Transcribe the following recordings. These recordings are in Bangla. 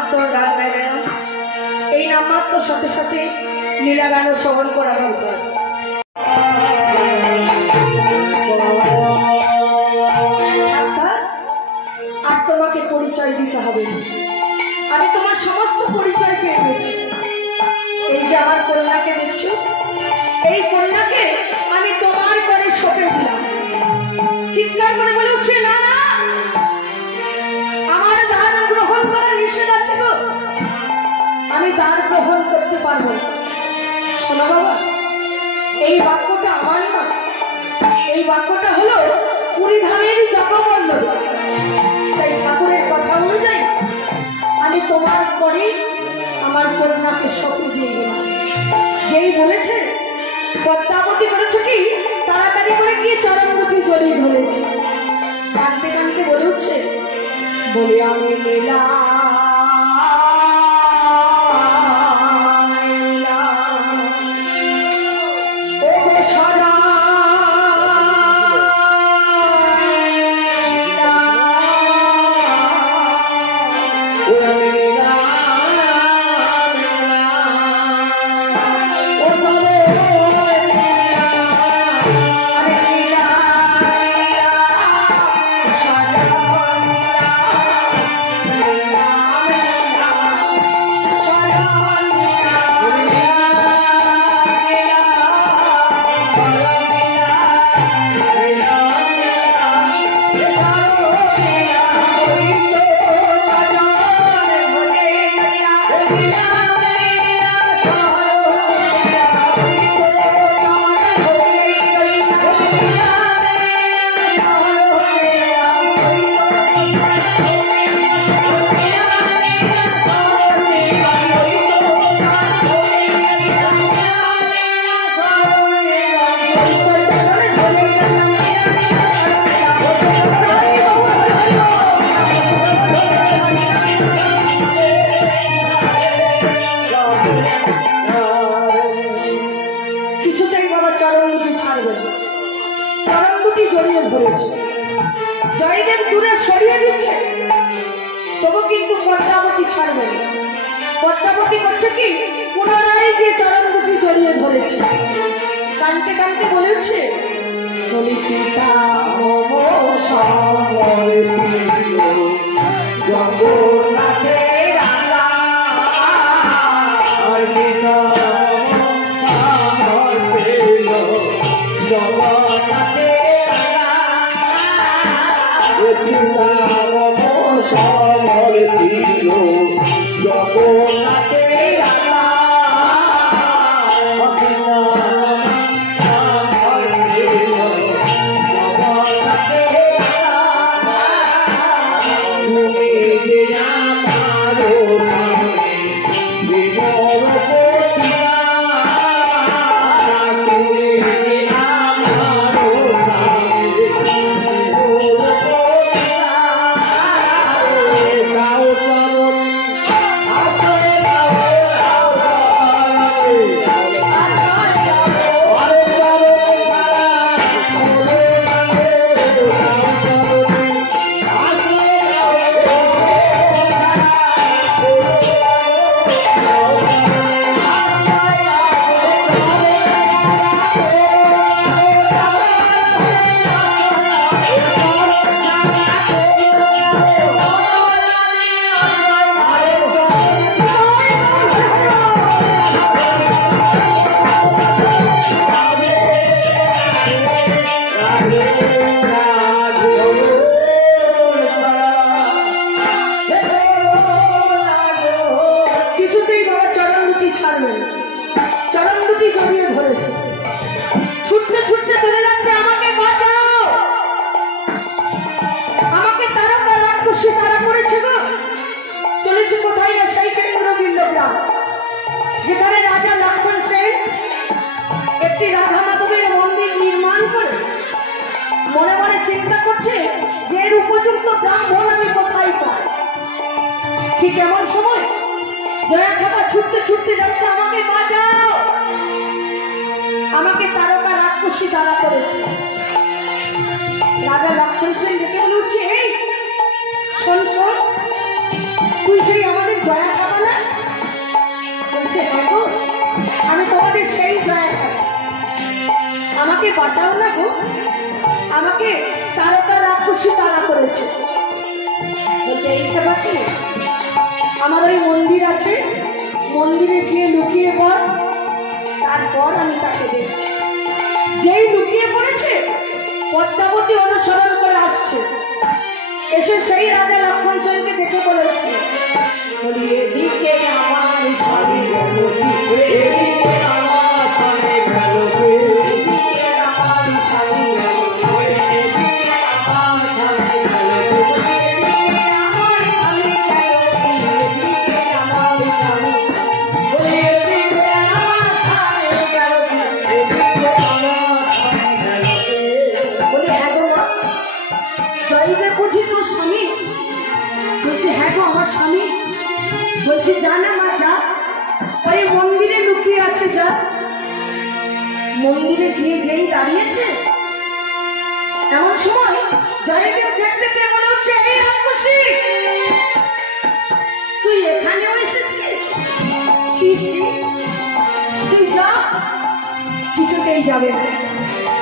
নামমাত্র গান গাইল না, এই নামমাত্র সাথে সাথে লীলা গানও শ্রবণ করা দরকার। আর তোমাকে পরিচয় দিতে হবে না, আমি তোমার সমস্ত পরিচয় পেয়ে গেছি। এই যে আমার কন্যাকে দেখছো, এই কন্যাকে আমি তোমার করে সঁপে দিলাম। চিৎকার করে বলে উঠছে, না না, আমার দান গ্রহণ করা নিষেধ আছে গো, আমি দান গ্রহণ করতে পারবো। শোনো বাবা, এই বাক্যটা আমার না, এই বাক্যটা হলো পুরী ধামেরই জগবল্লভ। তাই ঠাকুরের কথা অনুযায়ী আমি তোমার করে আমার কন্যাকে সঁপে দিয়ে গেলাম। যেই বলেছে পদ্মাবতী করেছে কি, তাড়াতাড়ি করে গিয়ে চরণবতী জড়িয়ে ধরেছে। কাঁদতে কাঁদতে বলে উঠছে, বলে আমি লীলা জড়িয়ে ধরেছে। জয়দেব দূরে সরিয়ে দিচ্ছে, তবু কিন্তু পদ্মাবতী ছাড়বে না। পদ্মাবতী করছে কি, পুনরায় গিয়ে চরণ দুটি জড়িয়ে ধরেছে। কানতে কানতে বলেছে, পিতা ঠিক এমন সময় জয়া খাতা ছুটতে ছুটতে যাচ্ছে, আমাকে বাঁচাও। আমাকে তারকা রাক্ষসী তাড়া করেছে। রাজা লক্ষ্মণ সেন দেখে উঠছে, এই শোন শোন, তুই সেই আমাদের জয়া বাঁচাও না গো, আমাকে তারকা রাক্ষসী তারা করেছে। বলছে এইটা বাঁচি, আমার ওই মন্দির আছে, মন্দিরে গিয়ে লুকিয়ে পড়, তারপর আমি তাকে দেখছি। যেই লুকিয়ে পড়েছে পদ্মাবতী অনুসরণ করে আসছে, এসে সেই রাজা লক্ষণ সেনকে দেখে বলে উঠছে, বলি এদিকে আমার স্বামী গেল, এদিকে আমার স্বামী গেল, এদিকে আমার স্বামী গেল, এদিকে আমার স্বামী গেল, এদিকে আমার স্বামী গেল, এদিকে আমার স্বামী, বলি এদিকে আমার স্বামী গেল, এদিকে আমার স্বামী গেল। বলি হ্যাঁ গো মা, জয়দেব বুঝি তোর স্বামী? বলছে হ্যাঁ গো আমার স্বামী। বলছি যা না মা যা, ওই মন্দিরে লুকিয়ে আছে, যা। মন্দিরে গিয়ে যেই দাঁড়িয়েছে, এমন সময় জয়দেব দেখতে পেয়ে বলে উঠছে, এই রাক্ষসী, তুই এখানেও এসেছিস? ছি ছি, তুই যা। কিছুতেই যাবে না।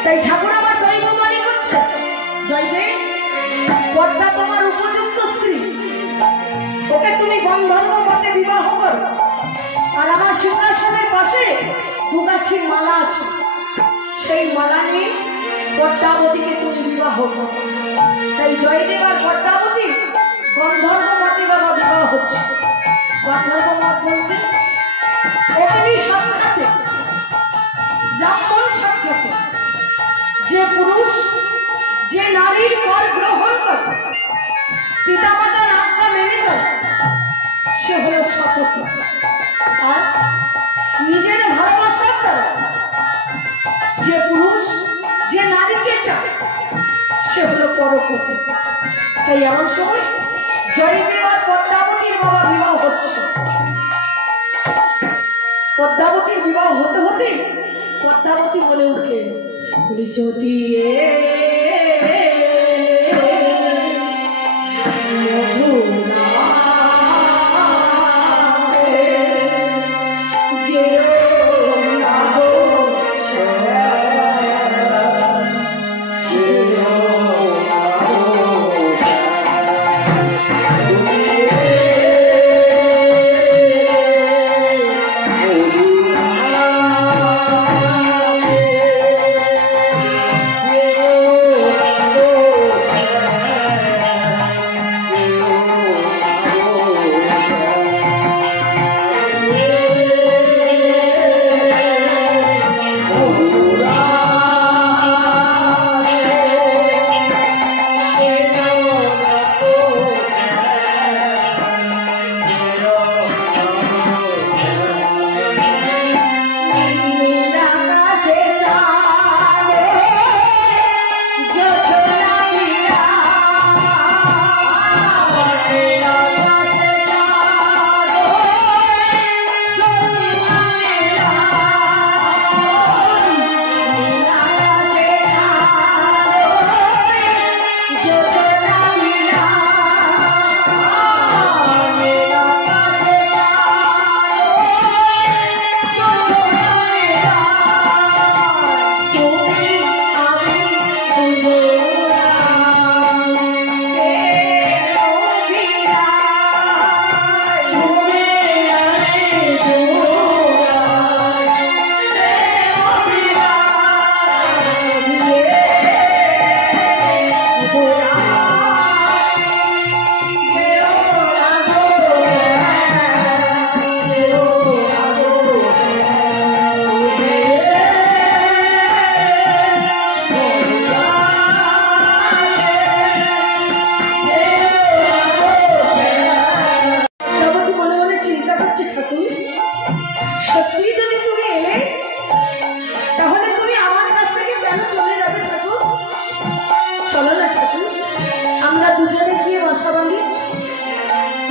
তাই ঠাকুর আবার দৈববাণী করছে, জয়দেব পদ্মা তোমার উপযুক্ত স্ত্রী, ওকে তুমি গন্ধর্ব মতে বিবাহ করো। আর আমার সিংহাসনের পাশে দুগাছির মালা আছে, সেই মালা নিয়ে পদ্মাবতীকে তুমি বিবাহ করো। তাই জয়দেব আর পদ্মাবতী গন্ধর্ব মতে বাবা বিবাহ হচ্ছে। গন্ধর্ব মত বলতে অগ্নি সাক্ষাতে, ব্রাহ্মণ সাক্ষাতে যে পুরুষ যে নারীর কর গ্রহণ করে, পিতামাতার আজ্ঞা মেনে চলে, সে হলো সতী। আর নিজের ভালোবাসার দ্বারা যে পুরুষ যে নারীকে চায়, সে হলো পরপতি। তাই এমন সময় জয়দেব আর পদ্মাবতীর বাবা বিবাহ হচ্ছে। পদ্মাবতীর বিবাহ হতে হতে পদ্মাবতী বলে উঠলেন, বলি যদি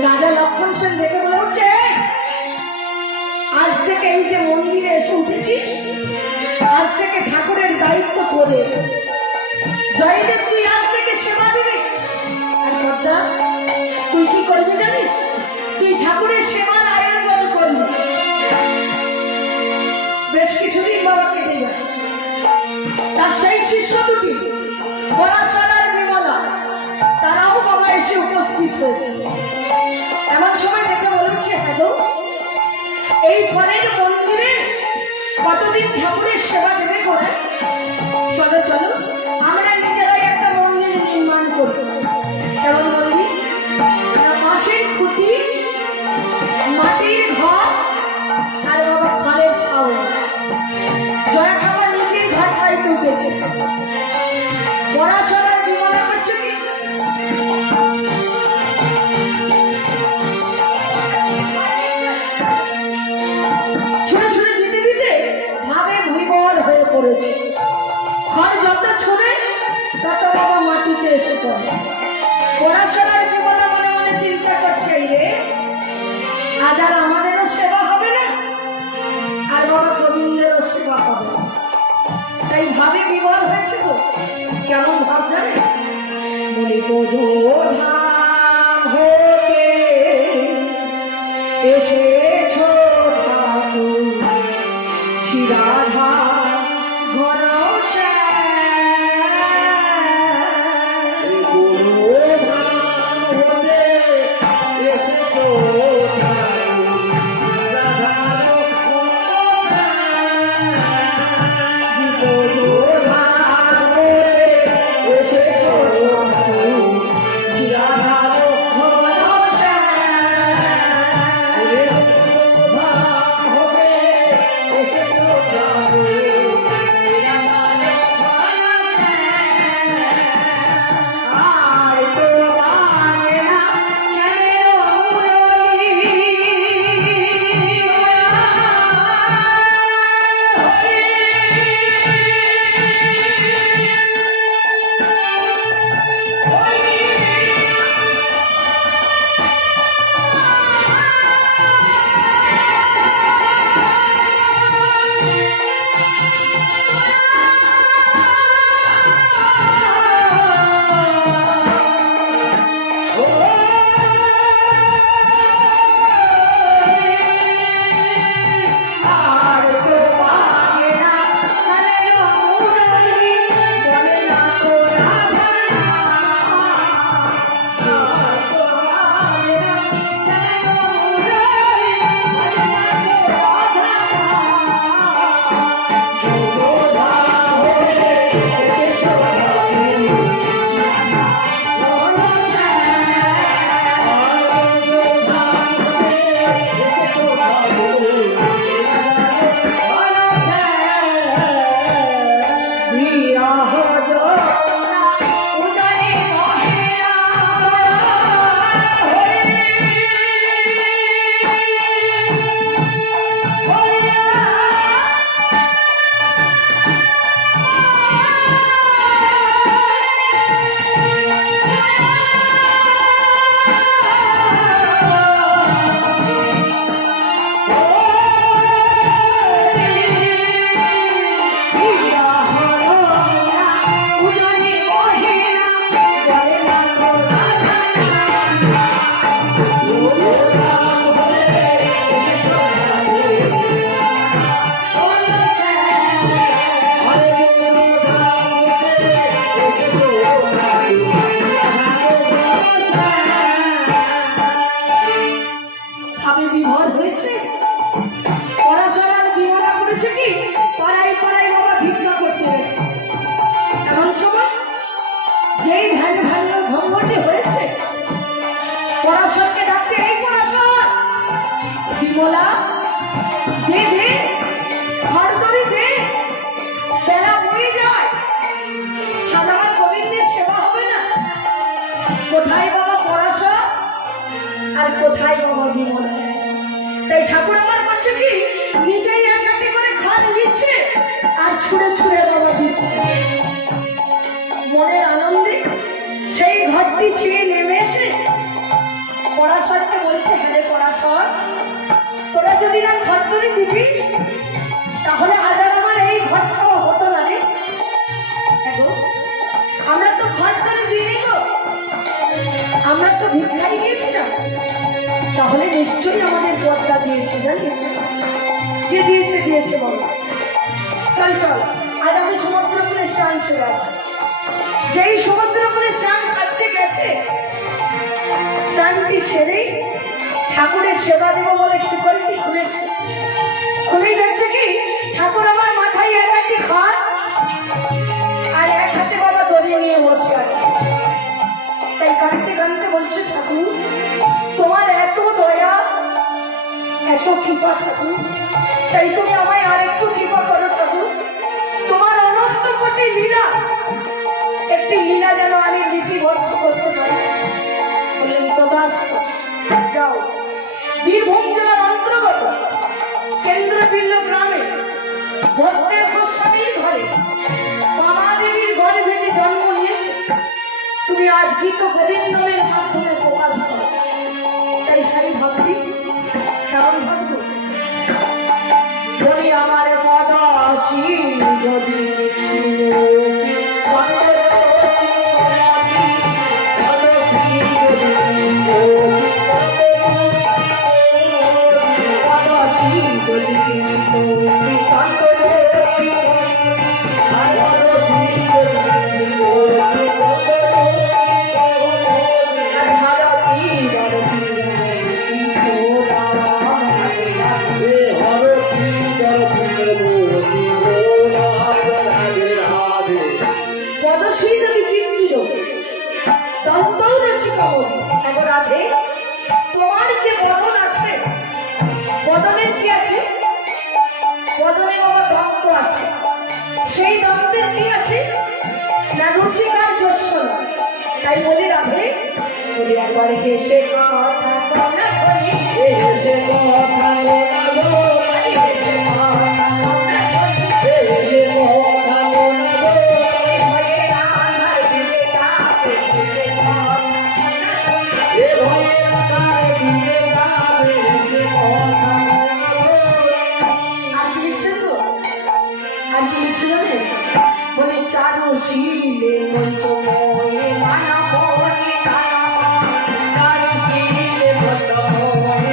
রাজা লক্ষণ সেন দেখে বলে উঠছে, আজ থেকে এই যে মন্দিরে এসে উঠেছিস, আজ থেকে ঠাকুরের দায়িত্ব তোদের। জয়দেব তুই আজ থেকে সেবা দিবি। আর পদ্মা তুই কি করবি জানিস? তুই ঠাকুরের সেবার আয়োজন করবি। বেশ কিছুদিন বাবা কেটে যায়। তার সেই শিষ্য দুটি পরাশর আর বিমলা তারাও বাবা এসে উপস্থিত হয়েছে। এমন সময় দেখে বলছে, হ্যাঁ এই ঘরের মন্দিরে কতদিন ঠাকুরের সেবা দেবে বলে, চলো চলো আমরা নিজেরাই একটা মন্দির নির্মাণ করব। এমন মন্দির, বাঁশের খুঁটি, মাটির ঘর আর বাবা ঘরের ছাউনি। জয়া খাবার নিজের ঘর ছাইতে উঠেছে। পরাশর আর বিমলা করছে কি, ছুঁড়ে ছুঁড়ে দিতে দিতে ভাবে ভুইবল হয়ে পড়েছে। ঘর যত ছুঁড়ে তত বাবা মাটিতে এসে পড়ে। পরাশর আর বিমলা মনে মনে চিন্তা করছে, রে আজ আর আমাদেরও সেবা হবে না, আর বাবা গোবিন্দেরও সেবা হবে না। তাই ভাবে বিবল হয়েছে তো। কেমন ভাব জানে, বলি বোঝধাম হতে এসেছ ঠাকুর শ্রীরাধা ঘর কোথায় বাবা পরাশর আর কোথায় বাবা বিমলা। তাই ঠাকুর আমার করছে কি, নিজেই এক হাতে করে ঘর নিচ্ছে আর ছুঁড়ে ছুঁড়ে বাবা দিচ্ছে। মনের আনন্দে সেই ঘরটি ছিঁড়ে নেমে এসে পরাশরকে বলছে, হ্যাঁ পরাশর, তোরা যদি না ঘর তরি দিতিস তাহলে আজ আর আমার এই ঘর ছাওয়া হতো না রে। আমরা তো ঘর তরি দিইনি গো, আমরা তো ভিক্ষাই গিয়েছিলাম। তাহলে নিশ্চয়ই আমাদের পদটা দিয়েছে, জানিস? যে দিয়েছে দিয়েছে বাবা। চল চল, আজ আমি সমুদ্র স্নান সেরে আছে। যেই সমুদ্র করে স্নান সারতে গেছে, স্নানটি সেরে ঠাকুরের সেবা দেব বলে শিকলটি খুলেছে। খুলেই দেখছে কি ঠাকুর আমার মাথায় এক হাতে খান আর এক হাতে বাবা দড়ি নিয়ে বসে আছে। তাই কাঁদতে কাঁদতে বলছে, ঠাকুর তোমার এত দয়া, এত কৃপা ঠাকুর, তাই তুমি আমায় আর একটু কৃপা করো ঠাকুর। তোমার অনন্ত কোটি লীলা, একটি লীলা যেন আমি লিপিবদ্ধ করতে পারি। বললেন তথাস্তু, যাও। বীরভূম জেলার অন্তর্গত কেন্দ্রবিল্ল গ্রামে ভক্তের গোস্বামীর ঘরে বামা দেবীর গর্ভে যে জন্ম নিয়েছে, তুমি আজ গীত গোবিন্দমের মাধ্যমে প্রকাশ করো। তাই সেই ভক্তি কেমন ভক্ত বলি, আমার মদাসী যদি তোমার যে বদন আছে, বদনের কি আছে? বদনে বাবা দন্ত আছে। সেই দন্তের কি আছে না রুচিকার যশ। তাই বলি রাধে, বলি একবার হেসে কথা কনা করি, হেসে কথা বলে চারু শিলে মঞ্চময় মানব চারু শিলে মঞ্চময়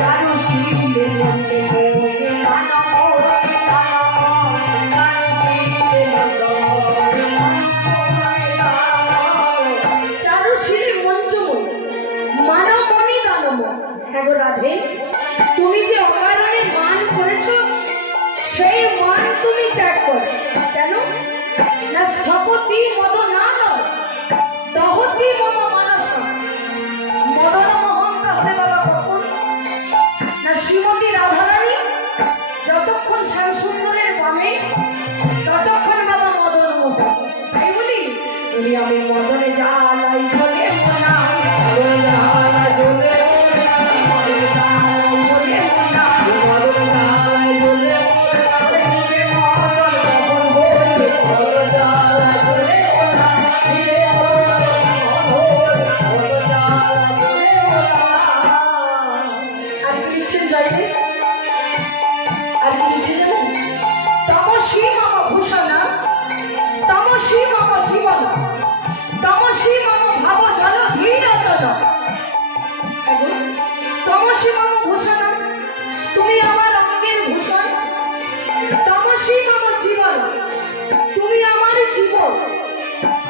চারু শিলে মঞ্চময় চারু শিলে মঞ্চময় মানবমণি দানব। হ্যাঁ রাধে, তুমি যে অকারণে মান করেছো, সেই মান তুমি ত্যাগ করো। কেন না স্থপতি মদ না নয়, দহতি মম মানস। মদন মোহনটা হবে বাবা কখন না শ্রীমতী রাধারানী যতক্ষণ শ্যামসুন্দরের বামে, ততক্ষণ বাবা মদন মোহন। তাই বলি আমি মদনে জ্বালাই ঝোলে মনা, তুমি আমার অঙ্গের ভূষণ, তমসী মম জীবন, তুমি আমার জীবন,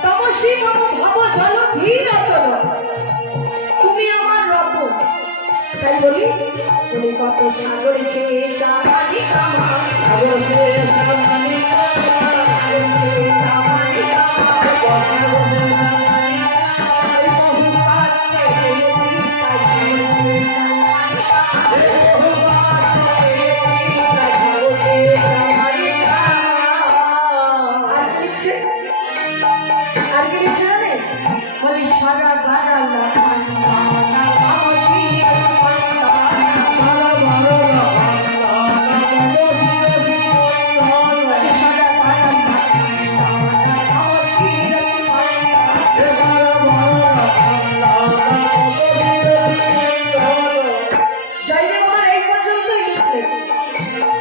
তমসী মম ভাব জলধি রতন, তুমি আমার রতন। তাই বলি তুমি কত সাগরে ছেয়ে চামারি কামা, বলি সারা গাড়া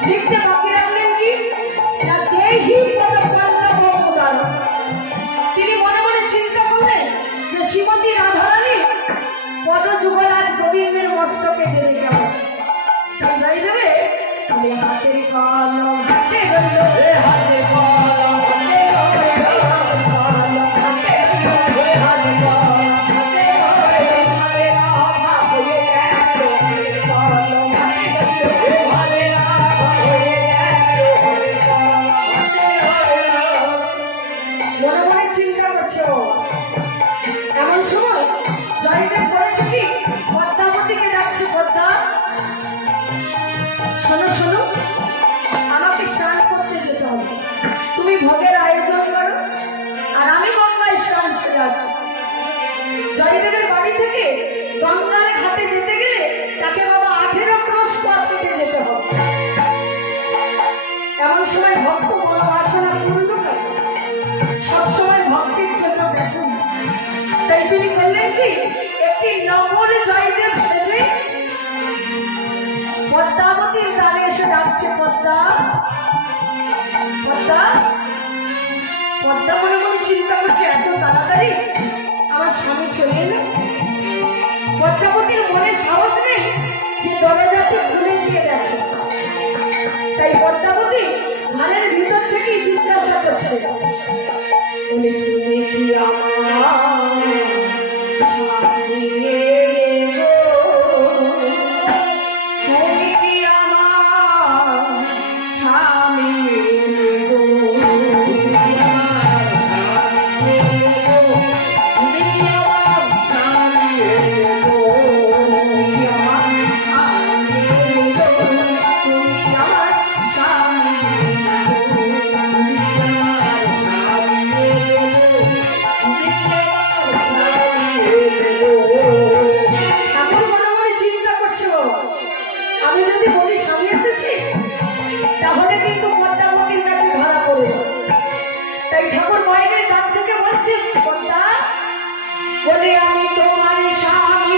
লিখতে বাকি রাখলেন কি না দেহি তিনি মনে মনে চিন্তা করলেন যে শ্রীমতী রাধারানী পদ যুগল আজ গোবিন্দের মস্তকে দেবে কেমন। তাই যাই দেবে হাতের কলম হাতে রইল হাতে কলম হাতে মনে মনে চিন্তা করছে এমন সময় জয়দেব করেছে কি পদ্মাবতীকে ডাকছে পদ্মা শোনো শোনো আমাকে স্নান করতে যেতে হবে তুমি ভোগের আয়োজন করো আর আমি গঙ্গায় স্নান সেরে আসি জয়দেবের বাড়ি থেকে গঙ্গার ঘাটে যেতে গেলে তাকে বাবা 18 ক্রোশ পথ হেঁটে যেতে হবে এমন সময় ভক্ত মনোবাসনা পূর্ণ করে সবসময় ভক্তির জন্য ব্যাকুল তাই তিনি করলেন কি একটি নকল জয়দেব সেজে পদ্মাবতীর দ্বারে এসে ডাকছে পদ্মা পদ্মা পদ্মা মনে মনে চিন্তা করছে এত তাড়াতাড়ি আমার স্বামী চলে এলো পদ্মাবতীর মনে সাহস নেই যে দরজাটা খুলে দিয়ে দেখে তাই পদ্মাবতী ঘরের ভিতর থেকেই জিজ্ঞাসা করছে তুমি কি আমার স্বামী বলে আমি তোমার স্বামী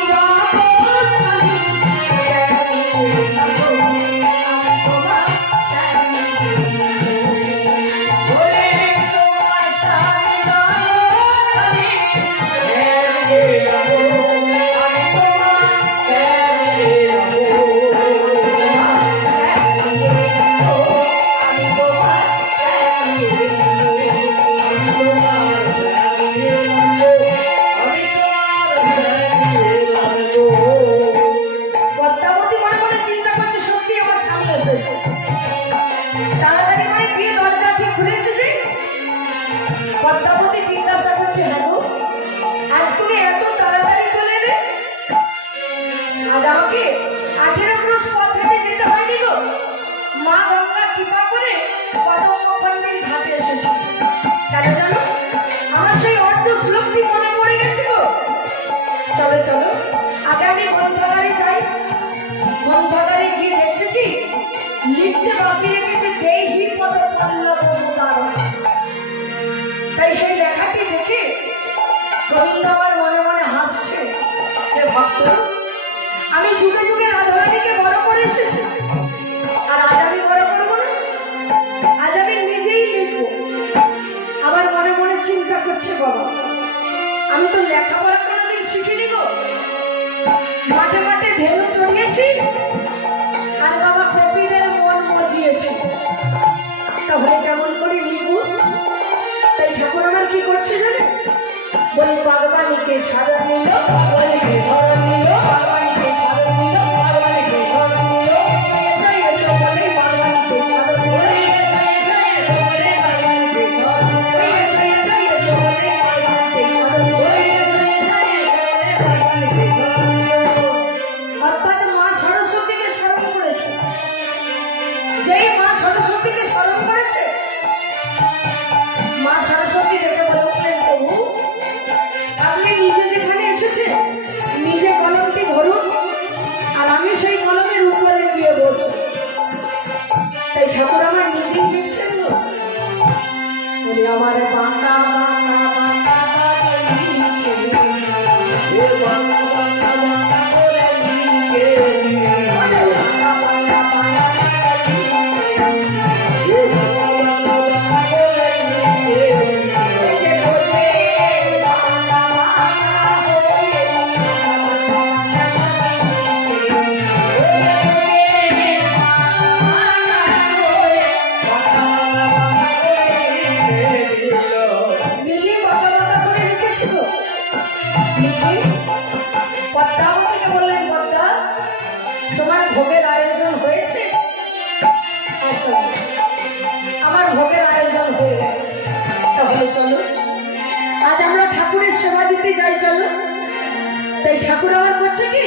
পদ্মাবতী জিজ্ঞাসা করছে হ্যাঁ গো আজ তুমি এত তাড়াতাড়ি চলে এলে আজ আমাকে 18 ক্রোশ পথ হেঁটে যেতে হয়নি গো মা গঙ্গা কৃপা করে কদম্বখণ্ডের ঘাটে এসেছে কেন জানো আমার সেই অর্ধ শ্লোকটি মনে পড়ে গেছে গো চলো চলো আগে আমি গ্রন্থাগারে যাই গ্রন্থাগারে গিয়ে দেখছি কি লিখতে বাকি রেখেছে দেহি পদ পল্লব উদাহরণ তাই সেই লেখাটি দেখে গোবিন্দ আমার মনে মনে হাসছে যে ভক্ত আমি যুগে যুগে রাধারানীকে বড় করে এসেছি আর আজ আমি বড় করবো না আজ আমি নিজেই লিখবো আবার মনে মনে চিন্তা করছে বাবা আমি তো লেখাপড়া কোনোদিন শিখিনি গো মাঠে মাঠে ধেনু চড়িয়েছি আর বাবা কবিদের মন মজিয়েছি তাহলে কেমন করে লিখবো তাই ঠাকুর আমার কি করছে জানে বলি বাগবানীকে সাধন নিল বাগবানীকে শরণ নিল বাগবানীকে সাধন নিল বাগবানীকে শরণ নিল বলে বাগবানীকে সাধন নিল অর্থাৎ মা সরস্বতীকে স্মরণ করেছে যেই মা সরস্বতীকে স্মরণ করেছে মা সরস্বতী দেখে বলে উঠলেন প্রভু আপনি নিজে যেখানে এসেছেন তাহলে চলো আজ আমরা ঠাকুরের সেবা দিতে যাই, চলো। তাই ঠাকুর আমার করছে কি